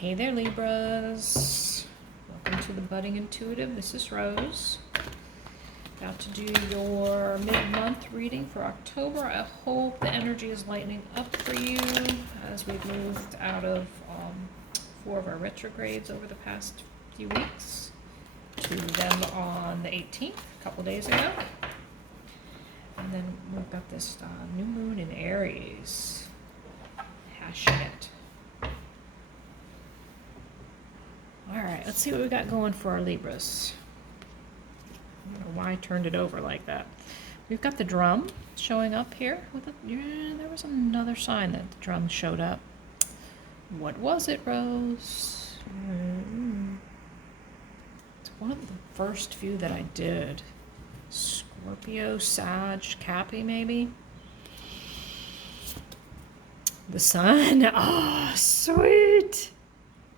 Hey there, Libras. Welcome to the Budding Intuitive. This is Rose. About to do your mid-month reading for October. I hope the energy is lightening up for you as we've moved out of 4 of our retrogrades over the past few weeks to them on the 18th, a couple days ago. And then we've got this new moon in Aries. Hashing it. Alright, let's see what we got going for our Libras. I don't know why I turned it over like that. We've got the drum showing up here. There was another sign that the drum showed up. What was it, Rose? It's one of the first few that I did. Scorpio, Sag, Cappy, maybe? The sun. Oh, sweet!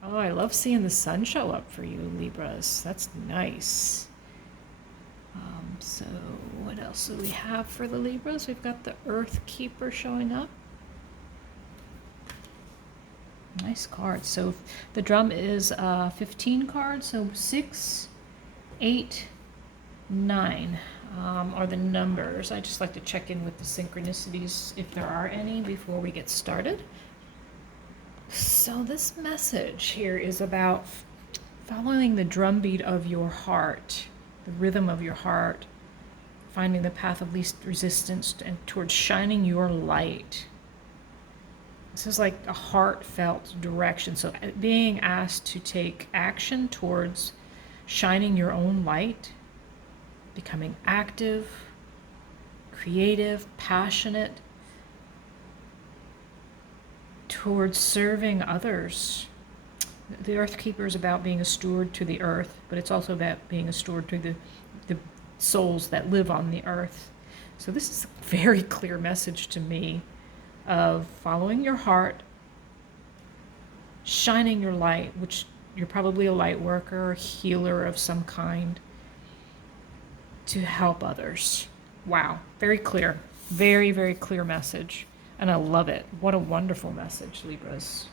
Oh, I love seeing the sun show up for you, Libras. That's nice. So what else do we have for the Libras? We've got the Earth Keeper showing up. Nice card. So the drum is 15 cards, so 6, 8, 9 are the numbers. I just like to check in with the synchronicities, if there are any, before we get started. So this message here is about following the drumbeat of your heart, the rhythm of your heart, finding the path of least resistance and towards shining your light. This is like a heartfelt direction. So being asked to take action towards shining your own light, becoming active, creative, passionate, towards serving others. The Earth Keeper is about being a steward to the earth, but it's also about being a steward to the souls that live on the earth. So this is a very clear message to me of following your heart, shining your light, which you're probably a light worker, a healer of some kind, to help others. Wow, very clear. Very, very clear message. And I love it. What a wonderful message, Libras.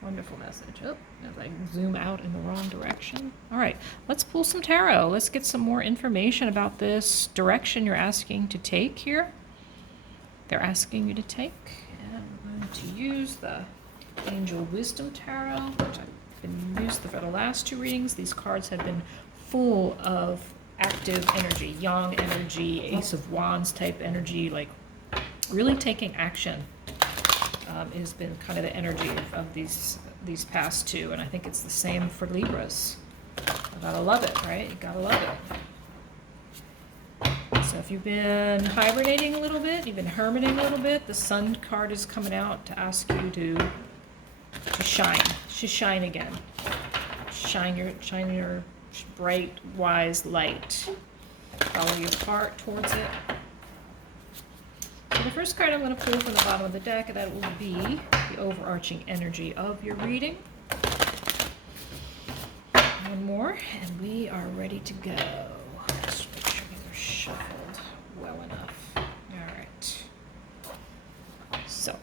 Wonderful message. Oh, as I zoom out in the wrong direction. All right, let's pull some tarot. Let's get some more information about this direction you're asking to take here. They're asking you to take. And I'm going to use the Angel Wisdom Tarot, which I've been used for the last 2 readings. These cards have been full of active energy, yang energy, Ace of Wands type energy, like really taking action has been kind of the energy of these past 2, and I think it's the same for Libras. You gotta love it, right? You gotta love it. So if you've been hibernating a little bit, you've been hermiting a little bit, the Sun card is coming out to ask you to shine. To shine again. Shine your bright, wise light. Follow your heart towards it. So the first card I'm going to pull from the bottom of the deck, that will be the overarching energy of your reading. One more, and we are ready to go. Just make sure these are shuffled well enough. All right. So,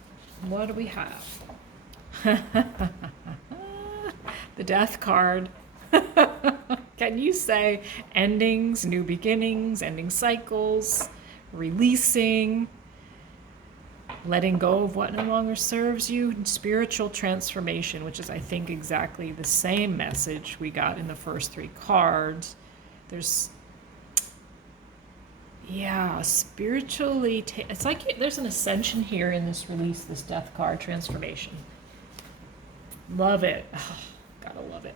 what do we have? The Death card. Can you say endings, new beginnings, ending cycles, releasing, letting go of what no longer serves you, spiritual transformation, which is, I think, exactly the same message we got in the first 3 cards. There's, yeah, spiritually, it's like there's an ascension here in this release, this Death card, transformation. Love it. Oh, gotta love it.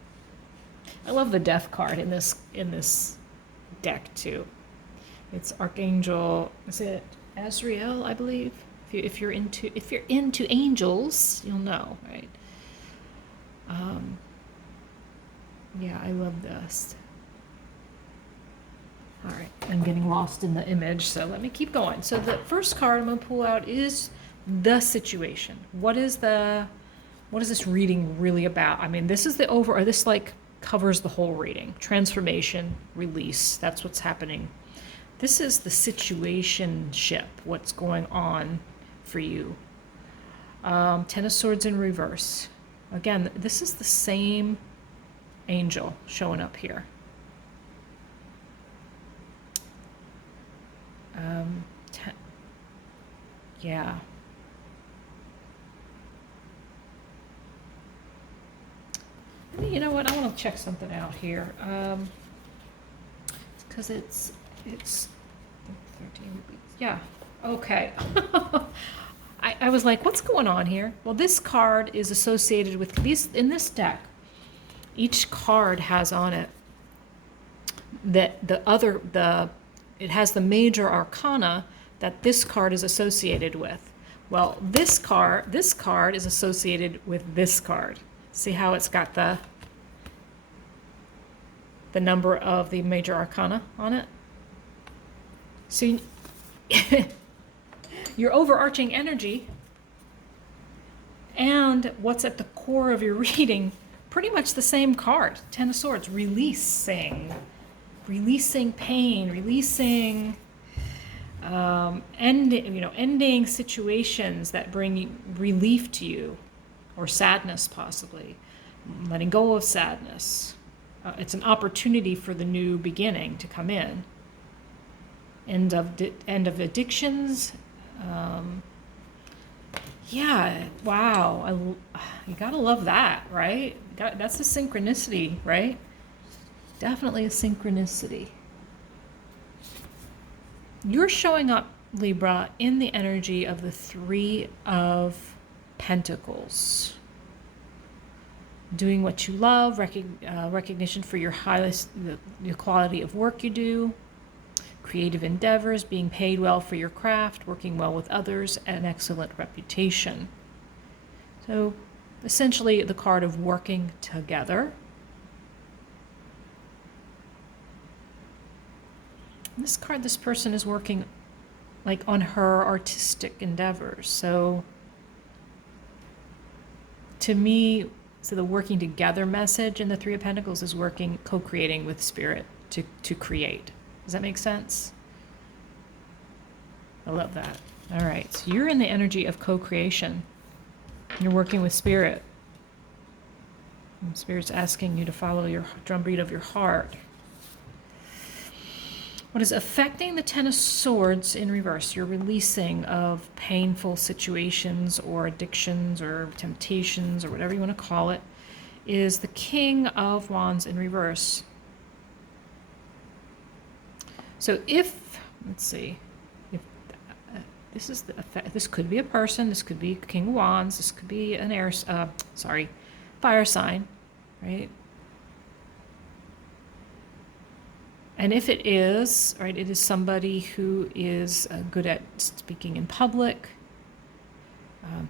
I love the Death card in this deck too. It's Archangel, is it Azrael, I believe? If you're into angels, you'll know, right? Yeah, I love this. All right, I'm getting lost in the image, so let me keep going. So the first card I'm going to pull out is the situation. What is this reading really about? I mean, this is this like covers the whole reading. Transformation, release, that's what's happening. This is the situationship, what's going on for you. 10 of Swords in reverse. Again, this is the same angel showing up here. Um, yeah. You know what? I want to check something out here. Because it's 13 weeks. Yeah. Okay. I was like, what's going on here? Well, this card is associated with these in this deck. Each card has on it that it has the major arcana that this card is associated with. Well, this card is associated with this card. See how it's got the number of the major arcana on it? So your overarching energy and what's at the core of your reading, pretty much the same card. Ten of Swords, releasing pain, releasing, ending situations that bring relief to you, or sadness possibly, letting go of sadness. It's an opportunity for the new beginning to come in. End of addictions. Yeah, wow. You gotta love that, right? That's a synchronicity, right? Definitely a synchronicity. You're showing up, Libra, in the energy of the Three of Pentacles. Doing what you love, recognition for your the quality of work you do, creative endeavors, being paid well for your craft, working well with others, and an excellent reputation. So essentially the card of working together. This card, this person is working like on her artistic endeavors. So to me, so the working together message in the Three of Pentacles is working, co-creating with spirit to create. Does that make sense? I love that. All right, so you're in the energy of co-creation. You're working with spirit. And spirit's asking you to follow your drumbeat of your heart. What is affecting the Ten of Swords in reverse, your releasing of painful situations or addictions or temptations or whatever you want to call it, is the King of Wands in reverse. So if, let's see, if this is the effect, this could be a person, this could be King of Wands, this could be an fire sign, right? And if it is, right, it is somebody who is good at speaking in public,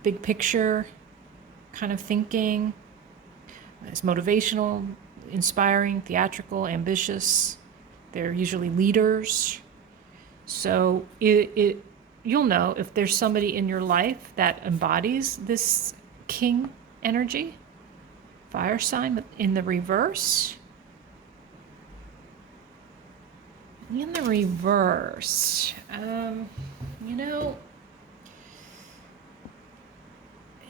big picture kind of thinking, is motivational, inspiring, theatrical, ambitious. They're usually leaders. So you'll know if there's somebody in your life that embodies this king energy, fire sign in the reverse. In the reverse,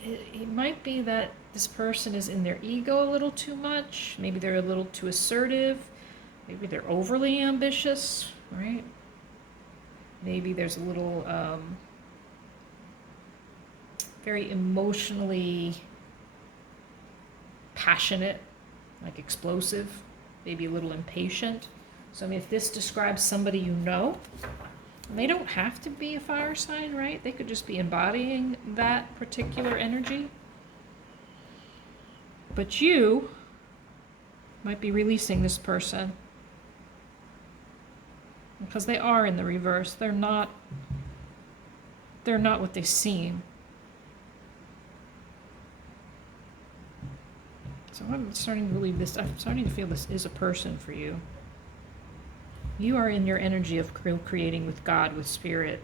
it might be that this person is in their ego a little too much. Maybe they're a little too assertive. Maybe they're overly ambitious, right? Maybe there's a little very emotionally passionate, like explosive, maybe a little impatient. So I mean, if this describes somebody you know, they don't have to be a fire sign, right? They could just be embodying that particular energy. But you might be releasing this person because they are in the reverse. They're not what they seem. So I'm starting to believe this. I'm starting to feel this is a person for you. You are in your energy of creating with God, with spirit.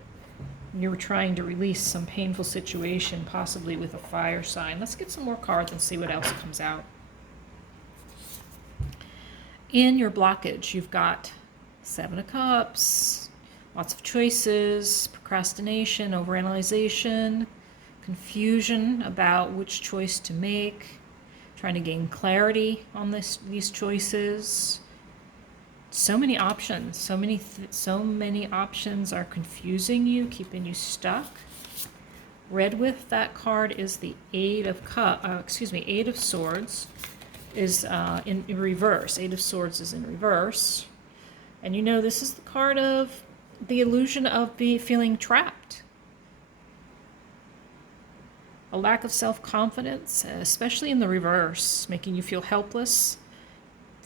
You're trying to release some painful situation, possibly with a fire sign. Let's get some more cards and see what else comes out. In your blockage, you've got Seven of Cups, lots of choices, procrastination, overanalyzation, confusion about which choice to make. trying to gain clarity on these choices. So many options, so many options are confusing you, keeping you stuck. Read with that card is the Eight of Swords is in reverse. Eight of Swords is in reverse. And you know, this is the card of the illusion of feeling trapped. A lack of self-confidence, especially in the reverse, making you feel helpless,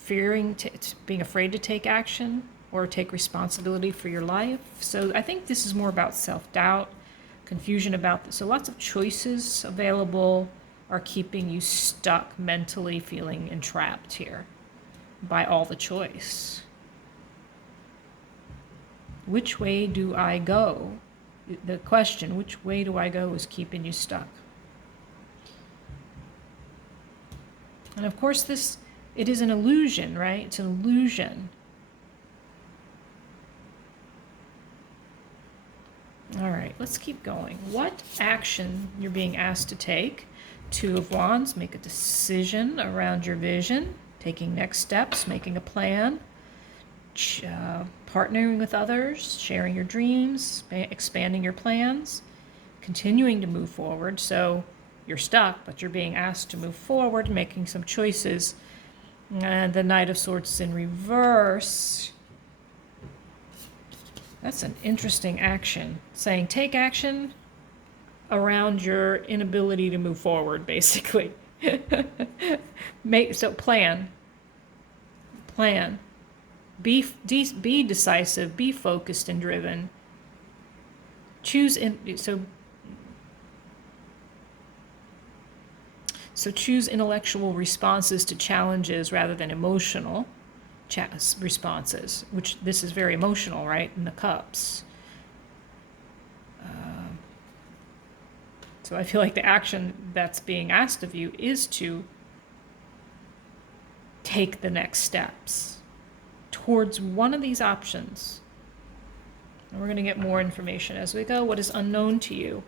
being afraid to take action or take responsibility for your life. So I think this is more about self-doubt, confusion about this. So lots of choices available are keeping you stuck mentally, feeling entrapped here by all the choice. Which way do I go? The question, which way do I go, is keeping you stuck. And of course it is an illusion, right? It's an illusion. All right, let's keep going. What action you're being asked to take? Two of Wands, make a decision around your vision, taking next steps, making a plan, partnering with others, sharing your dreams, expanding your plans, continuing to move forward. So you're stuck, but you're being asked to move forward, making some choices. And the Knight of Swords is in reverse. That's an interesting action. Saying take action around your inability to move forward, basically. Plan. Be decisive. Be focused and driven. So choose intellectual responses to challenges rather than emotional responses, which this is very emotional, right? In the Cups. So I feel like the action that's being asked of you is to take the next steps towards one of these options. And we're going to get more information as we go. What is unknown to you?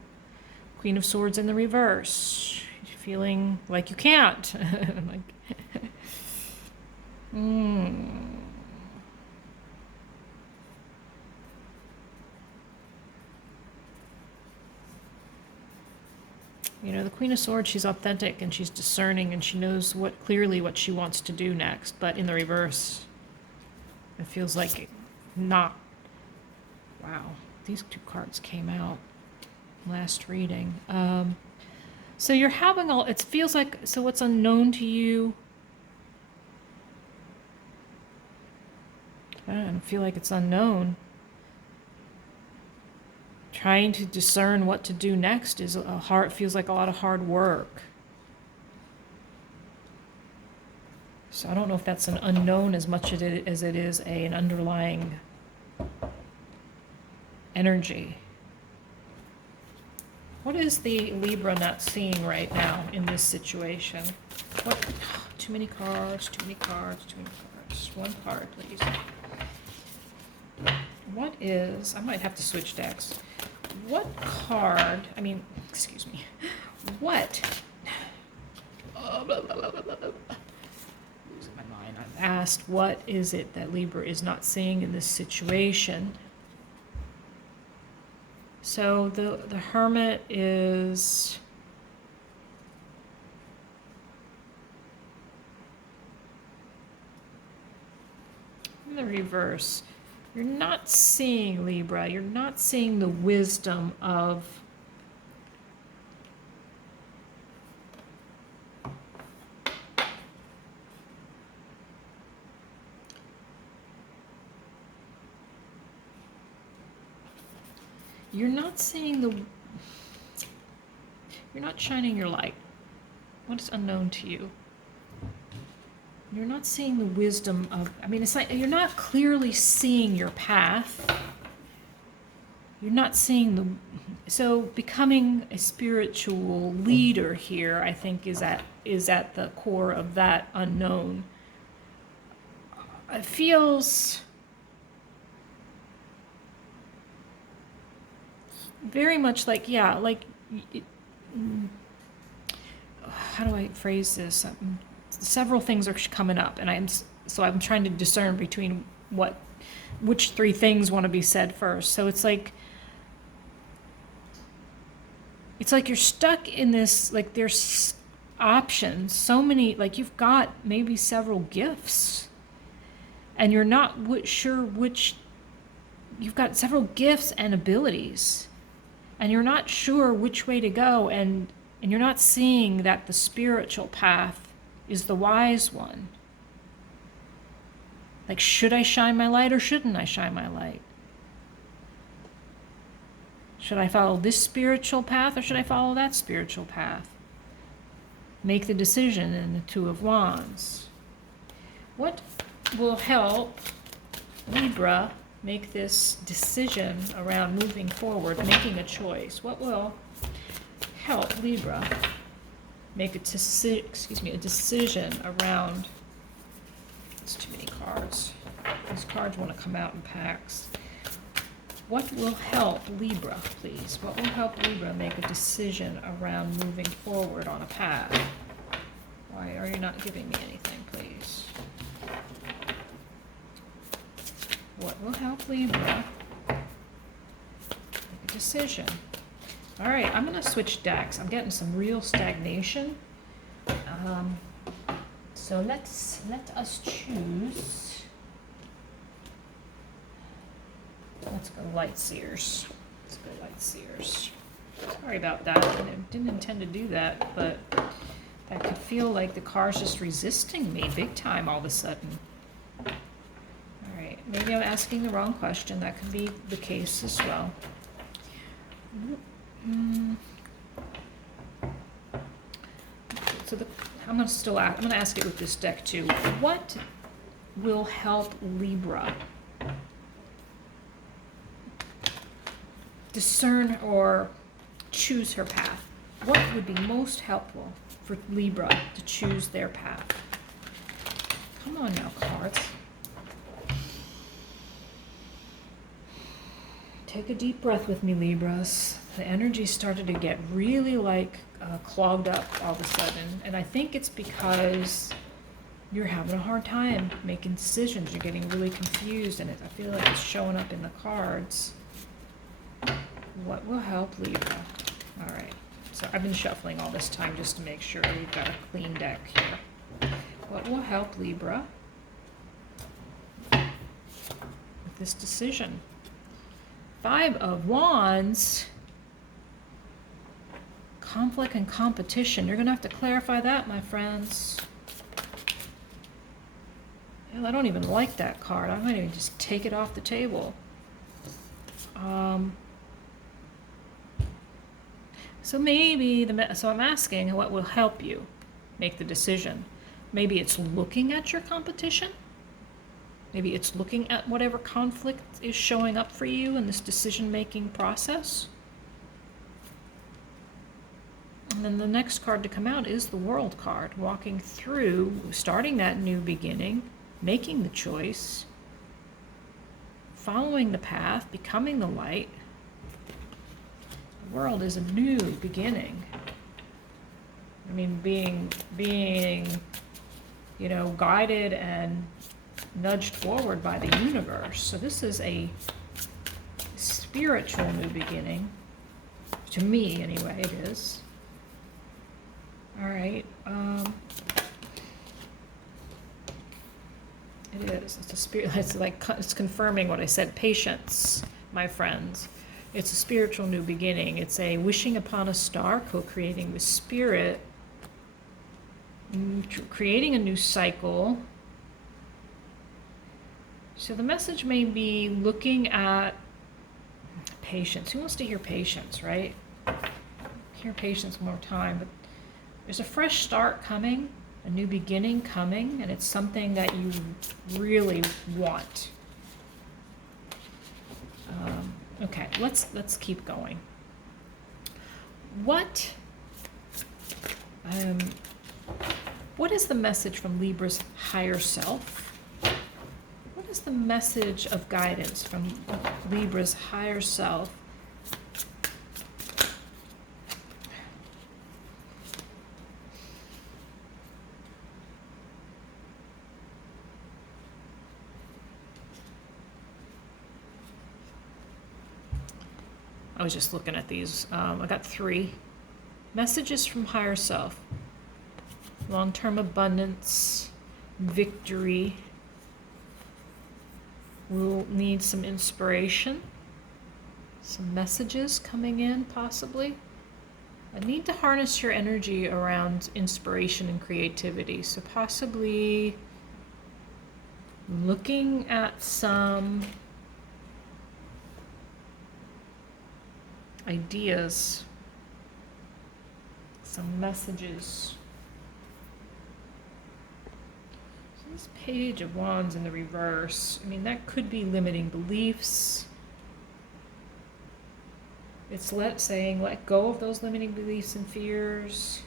Queen of Swords in the reverse. Feeling like you can't. You know, the Queen of Swords, she's authentic and she's discerning and she knows clearly what she wants to do next. But in the reverse, it feels like not. Wow, these two cards came out last reading. So you're having it feels like, so what's unknown to you? I don't feel like it's unknown. Trying to discern what to do next feels like a lot of hard work. So I don't know if that's an unknown as much as it is an underlying energy. What is the Libra not seeing right now in this situation? Too many cards. One card, please. What is, I might have to switch decks. What card, excuse me, what? Losing my mind. I've asked, what is it that Libra is not seeing in this situation? So the Hermit is in the reverse. You're not seeing, Libra, you're not seeing the wisdom of you're not shining your light. What is unknown to you? You're not seeing the wisdom of, it's like you're not clearly seeing your path. You're not seeing so becoming a spiritual leader here, I think, is at the core of that unknown. It feels very much like, how do I phrase this? Several things are coming up, and I'm trying to discern between which three things want to be said first. So it's like you're stuck in this, like there's options, so many, like you've got maybe several gifts and you're not sure which, you've got several gifts and abilities and you're not sure which way to go, and you're not seeing that the spiritual path is the wise one. Like, should I shine my light or shouldn't I shine my light? Should I follow this spiritual path or should I follow that spiritual path? Make the decision in the Two of Wands. What will help Libra make this decision around moving forward, making a choice? What will help Libra make a decision around... It's too many cards. These cards want to come out in packs. What will help Libra, please? What will help Libra make a decision around moving forward on a path? Why are you not giving me anything, please? What will help Libra make a decision? All right, I'm going to switch decks. I'm getting some real stagnation. So let us choose. Let's go Light Seers. Sorry about that. I didn't intend to do that, but I could feel like the car's just resisting me big time all of a sudden. All right, maybe I'm asking the wrong question. That could be the case as well. So I'm going to ask it with this deck too. What will help Libra discern or choose her path? What would be most helpful for Libra to choose their path? Come on now, cards. Take a deep breath with me, Libras. The energy started to get really clogged up all of a sudden. And I think it's because you're having a hard time making decisions. You're getting really confused, and I feel like it's showing up in the cards. What will help Libra? All right. So I've been shuffling all this time just to make sure we've got a clean deck here. What will help Libra with this decision? 5 of Wands. Conflict and competition. You're going to have to clarify that, my friends. Hell, I don't even like that card. I might even just take it off the table. So maybe, so I'm asking what will help you make the decision. Maybe it's looking at your competition. Maybe it's looking at whatever conflict is showing up for you in this decision-making process. And then the next card to come out is the World card, walking through, starting that new beginning, making the choice, following the path, becoming the light. The world is a new beginning. I mean, being guided and nudged forward by the universe. So this is a spiritual new beginning. To me, anyway, it is. All right. It is. It's a spirit. It's confirming what I said. Patience, my friends. It's a spiritual new beginning. It's a wishing upon a star, co-creating with spirit, creating a new cycle. So the message may be looking at patience. Who wants to hear patience, right? Hear patience more time. But there's a fresh start coming, a new beginning coming, and it's something that you really want. Okay, let's keep going. What is the message from Libra's higher self? What is the message of guidance from Libra's higher self? I was just looking at these. I got 3 messages from higher self. Long-term abundance, victory. We'll need some inspiration, some messages coming in possibly. I need to harness your energy around inspiration and creativity. So possibly looking at some ideas, some messages. So this Page of Wands in the reverse, I mean, that could be limiting beliefs. It's saying let go of those limiting beliefs and fears.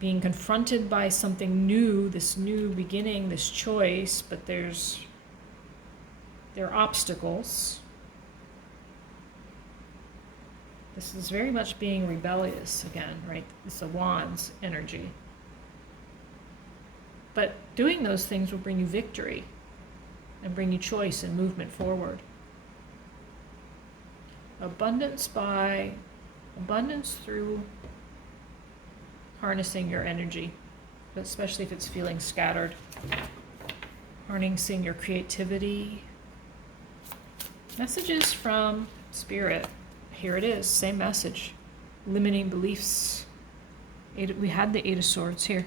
Being confronted by something new, this new beginning, this choice, but there are obstacles. This is very much being rebellious again, right? It's a Wands energy. But doing those things will bring you victory and bring you choice and movement forward. Abundance through harnessing your energy, but especially if it's feeling scattered. Harnessing your creativity. Messages from Spirit. Here it is, same message. Limiting beliefs. We had the 8 of Swords here,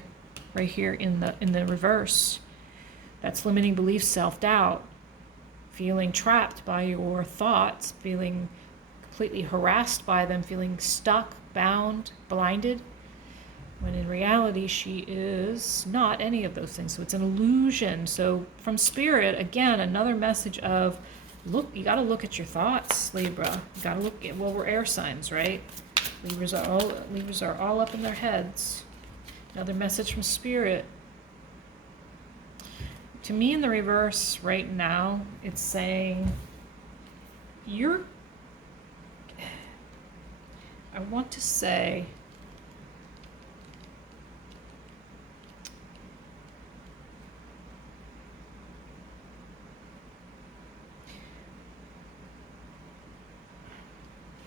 right here in the reverse. That's limiting beliefs, self-doubt, feeling trapped by your thoughts, feeling completely harassed by them, feeling stuck, bound, blinded, when in reality she is not any of those things. So it's an illusion. So from Spirit, again, another message of, look, you got to look at your thoughts, Libra. You got to look at, well, we're air signs, right? Libras are all up in their heads. Another message from Spirit. To me, in the reverse right now, it's saying I want to say,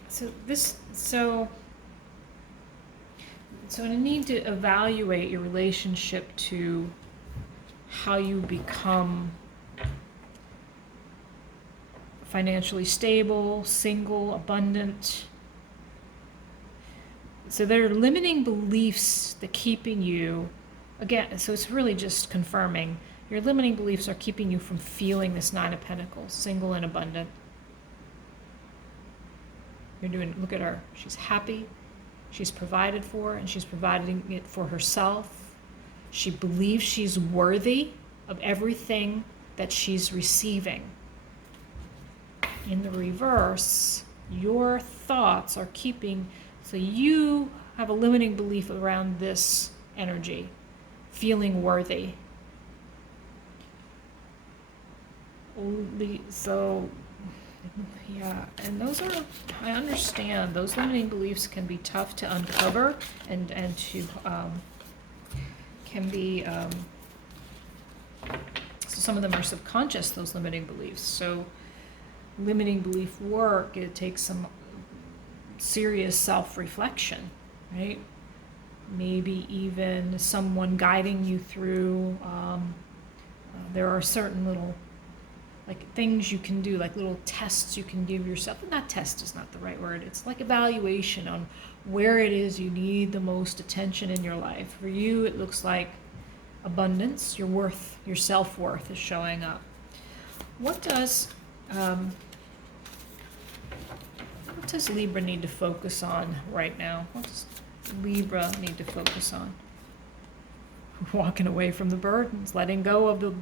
so I need to evaluate your relationship to how you become financially stable, single, abundant. So there are limiting beliefs that keeping you, again, so it's really just confirming your limiting beliefs are keeping you from feeling this 9 of Pentacles, single and abundant. Look at her. She's happy. She's provided for, and she's providing it for herself. She believes she's worthy of everything that she's receiving. In the reverse, your thoughts are keeping, so you have a limiting belief around this energy, feeling worthy. So, yeah, and those are, I understand, those limiting beliefs can be tough to uncover and to, can be, so some of them are subconscious, those limiting beliefs. So limiting belief work, it takes some serious self-reflection, right? Maybe even someone guiding you through, there are certain little things you can do, like little tests you can give yourself. Not test is not the right word. It's like evaluation on where it is you need the most attention in your life. For you, it looks like abundance, your worth, your self-worth is showing up. What does Libra need to focus on right now? What does Libra need to focus on? Walking away from the burdens, letting go of the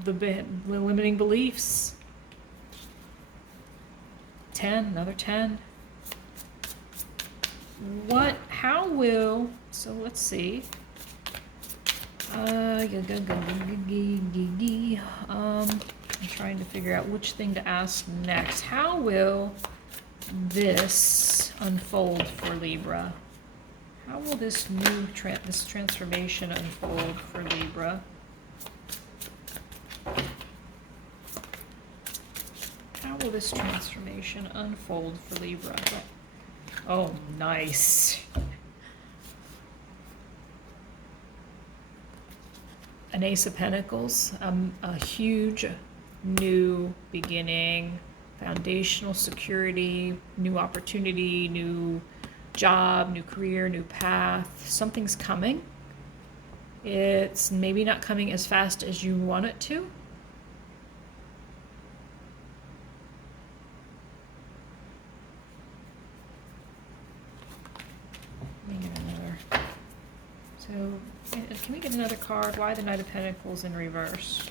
limiting beliefs. 10, another 10. So let's see. I'm trying to figure out which thing to ask next. How will this unfold for Libra? How will this this transformation unfold for Libra? How will will this transformation unfold for Libra? Oh, nice. An Ace of Pentacles, a huge new beginning, foundational security, new opportunity, new job, new career, new path. Something's coming. It's maybe not coming as fast as you want it to. Let me get another. So, can we get another card? Why the Knight of Pentacles in reverse?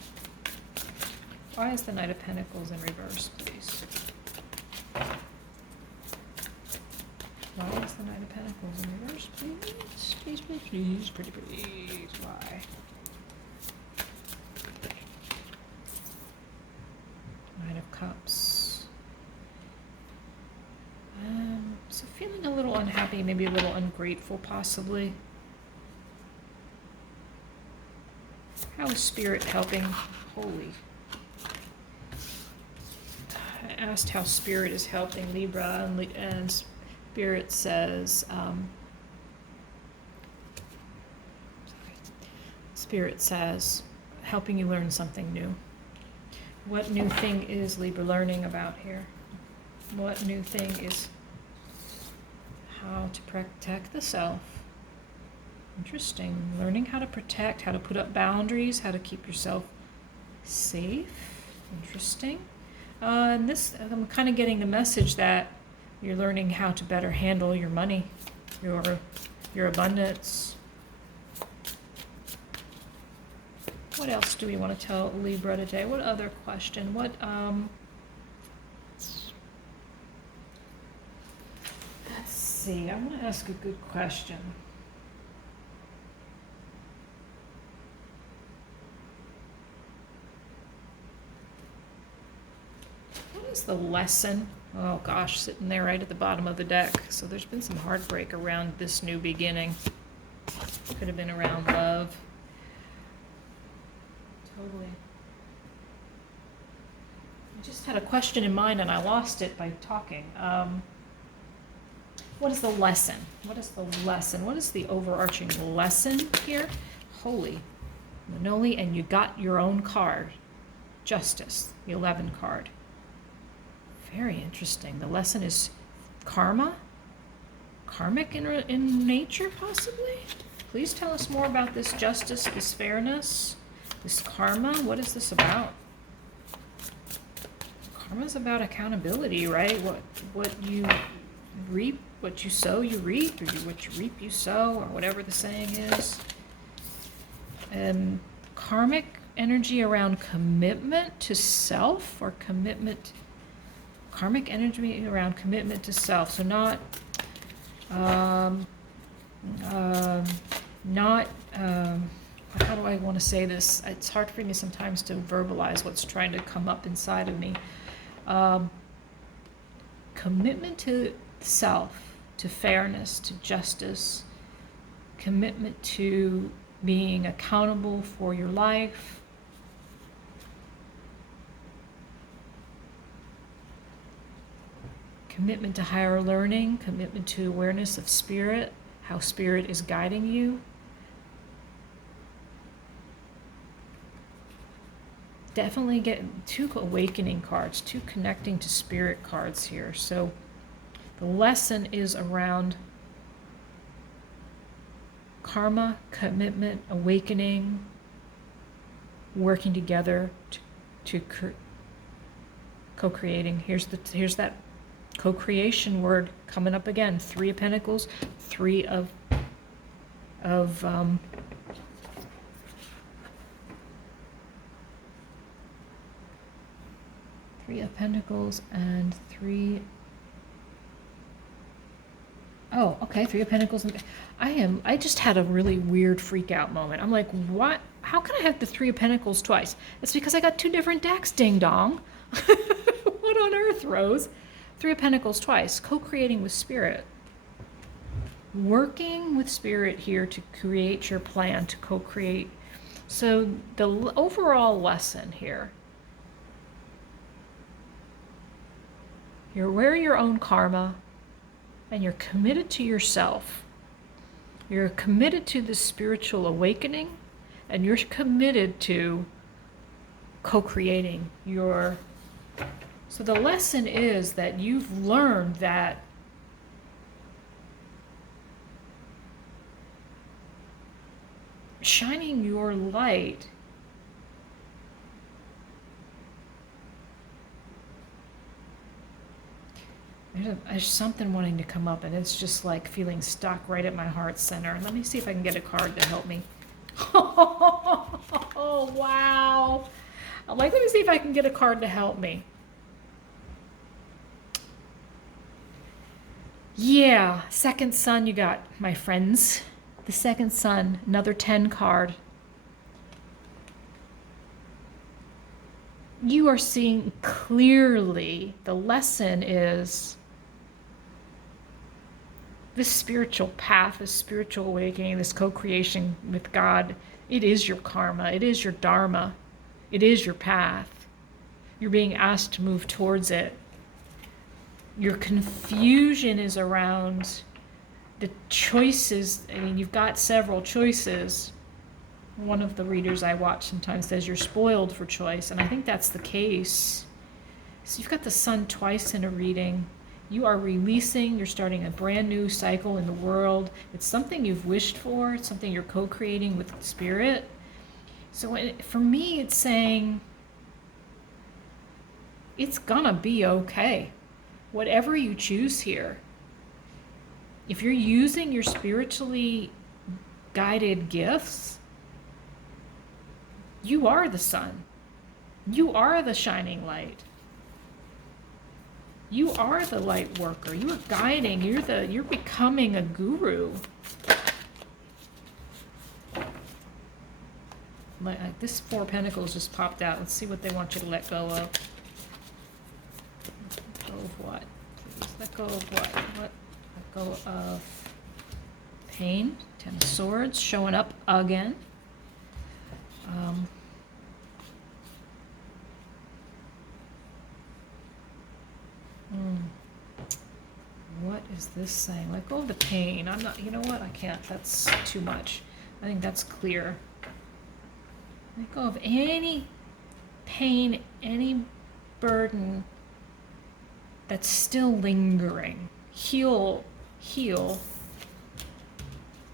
Why is the Knight of Pentacles in reverse, please? Why is the Knight of Pentacles in reverse, please? Please, please, please, pretty please. Why? Knight of Cups. So feeling a little unhappy, maybe a little ungrateful, possibly. How is Spirit helping? Holy. I asked how Spirit is helping Libra, and Spirit says, Spirit says, helping you learn something new. What new thing is Libra learning about here? What new thing is how to protect the self? Interesting. Learning how to protect, how to put up boundaries, how to keep yourself safe. Interesting. And this, I'm kind of getting the message that you're learning how to better handle your money, your abundance. What else do we want to tell Libra today? What other question? What let's see. I want to ask a good question. What is the lesson? Oh gosh, sitting there right at the bottom of the deck. So there's been some heartbreak around this new beginning. Could have been around love. Totally. I just had a question in mind and I lost it by talking. What is the lesson? What is the lesson? What is the overarching lesson here? Holy Manoli, and you got your own card. Justice, the 11 card. Very interesting. The lesson is karma? Karmic in nature, possibly? Please tell us more about this justice, this fairness, this karma. What is this about? Karma's about accountability, right? What you reap, what you sow, you reap, or what you reap, you sow, or whatever the saying is. Karmic energy around commitment to self, or karmic energy around commitment to self. So not how do I want to say this? It's hard for me sometimes to verbalize what's trying to come up inside of me. Commitment to self, to fairness, to justice, commitment to being accountable for your life, commitment to higher learning, commitment to awareness of spirit, how spirit is guiding you. Definitely get 2 awakening cards, 2 connecting to spirit cards here. So the lesson is around karma, commitment, awakening, working together to co-creating. Here's that co-creation word coming up again. 3 of Pentacles, 3 of Pentacles and 3. Oh, okay, 3 of Pentacles. I just had a really weird freak out moment. I'm like, what? How can I have the 3 of Pentacles twice? It's because I got 2 different decks, ding dong. What on earth, Rose? 3 of Pentacles twice. Co-creating with spirit. Working with spirit here to create your plan, to co-create. So the overall lesson here You're aware of your own karma, and you're committed to yourself. You're committed to the spiritual awakening, and you're committed to co-creating your... So the lesson is that you've learned that shining your light there's something wanting to come up, and it's just like feeling stuck right at my heart center. Let me see if I can get a card to help me. Oh, wow. I'm like, let me see if I can get a card to help me. Yeah, second sun you got, my friends. The second sun, another 10 card. You are seeing clearly. The lesson is this spiritual path, this spiritual awakening, this co-creation with God. It is your karma. It is your dharma. It is your path. You're being asked to move towards it. Your confusion is around the choices. I mean, you've got several choices. One of the readers I watch sometimes says you're spoiled for choice, and I think that's the case. So you've got the sun twice in a reading. You are releasing, you're starting a brand new cycle in the world. It's something you've wished for. It's something you're co-creating with Spirit. So for me, it's saying it's gonna be okay. Whatever you choose here, if you're using your spiritually guided gifts, you are the sun. You are the shining light. You are the light worker. You are guiding. You're becoming a guru. Like this Four of Pentacles just popped out. Let's see what they want you to let go of. Let go of what? Please let go of what? What? Let go of pain. Ten of Swords showing up again. What is this saying? Let go of the pain. I'm not, you know what? I can't. That's too much. I think that's clear. Let go of any pain, any burden that's still lingering. Heal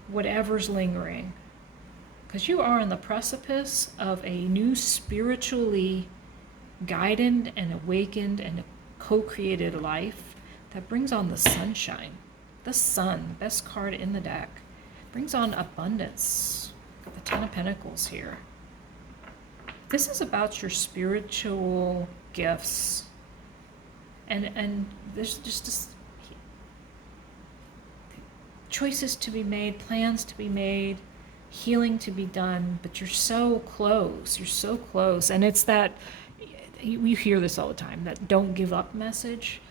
whatever's lingering. Because you are on the precipice of a new spiritually guided and awakened and co-created life that brings on the sunshine. The sun, best card in the deck, brings on abundance. Got the Ten of Pentacles here. This is about your spiritual gifts. And there's just choices to be made, plans to be made, healing to be done, but you're so close. You're so close. And it's that, you hear this all the time, that don't give up message.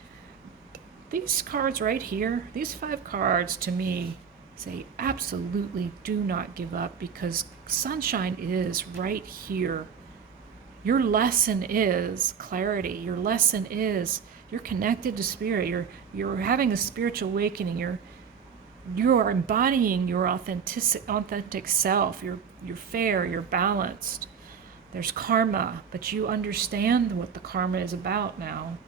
These cards right here, these 5 cards to me say absolutely do not give up, because sunshine is right here. Your lesson is clarity. Your lesson is you're connected to Spirit. You're having a spiritual awakening. You're embodying your authentic self. You're fair. You're balanced. There's karma, but you understand what the karma is about now.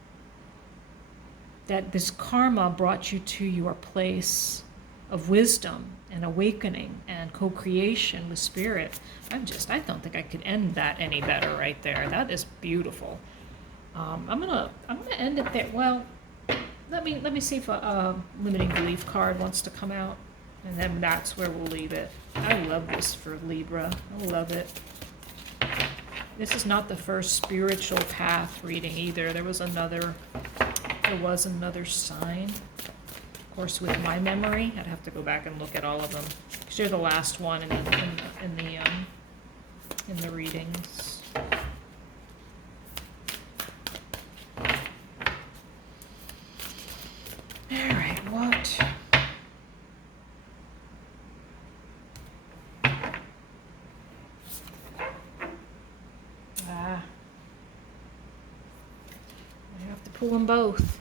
That this karma brought you to your place of wisdom and awakening and co-creation with Spirit. I don't think I could end that any better right there. That is beautiful. I'm gonna end it there. Well, let me see if a limiting belief card wants to come out, and then that's where we'll leave it. I love this for Libra. I love it. This is not the first spiritual path reading either. There was another sign. Of course, with my memory, I'd have to go back and look at all of them. Because you're the last one in the readings. All right, what? I have to pull them both.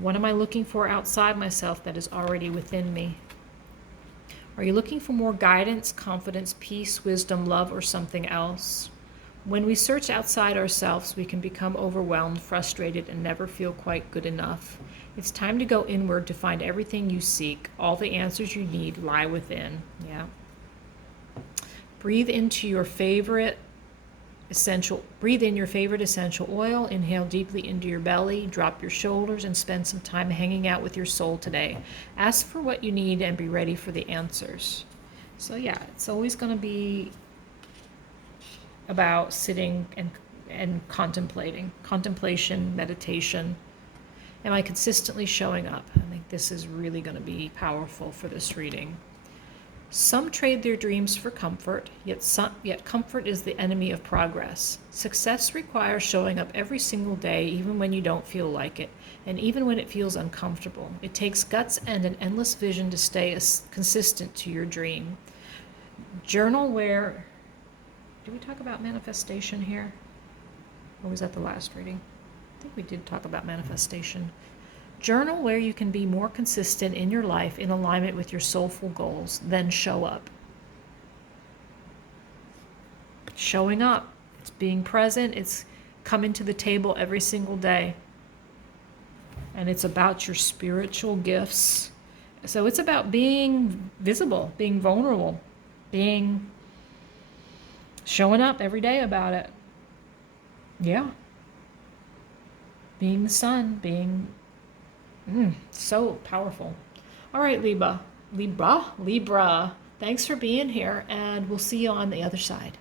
What am I looking for outside myself that is already within me? Are you looking for more guidance, confidence, peace, wisdom, love, or something else? When we search outside ourselves, we can become overwhelmed, frustrated, and never feel quite good enough. It's time to go inward to find everything you seek. All the answers you need lie within. Yeah. Breathe in your favorite essential oil. Inhale deeply into your belly, drop your shoulders, and spend some time hanging out with your soul today. Ask for what you need and be ready for the answers. So yeah, it's always going to be about sitting and contemplation, meditation. Am I consistently showing up? I think this is really going to be powerful for this reading. Some trade their dreams for comfort, yet comfort is the enemy of progress. Success requires showing up every single day, even when you don't feel like it, and even when it feels uncomfortable. It takes guts and an endless vision to stay consistent to your dream. Journal where... Did we talk about manifestation here? Or was that the last reading? I think we did talk about manifestation. Journal where you can be more consistent in your life in alignment with your soulful goals, then show up. Showing up, it's being present, it's coming to the table every single day. And it's about your spiritual gifts. So it's about being visible, being vulnerable, showing up every day about it. Yeah. Being the sun, being so powerful. All right, Libra. Thanks for being here, and we'll see you on the other side.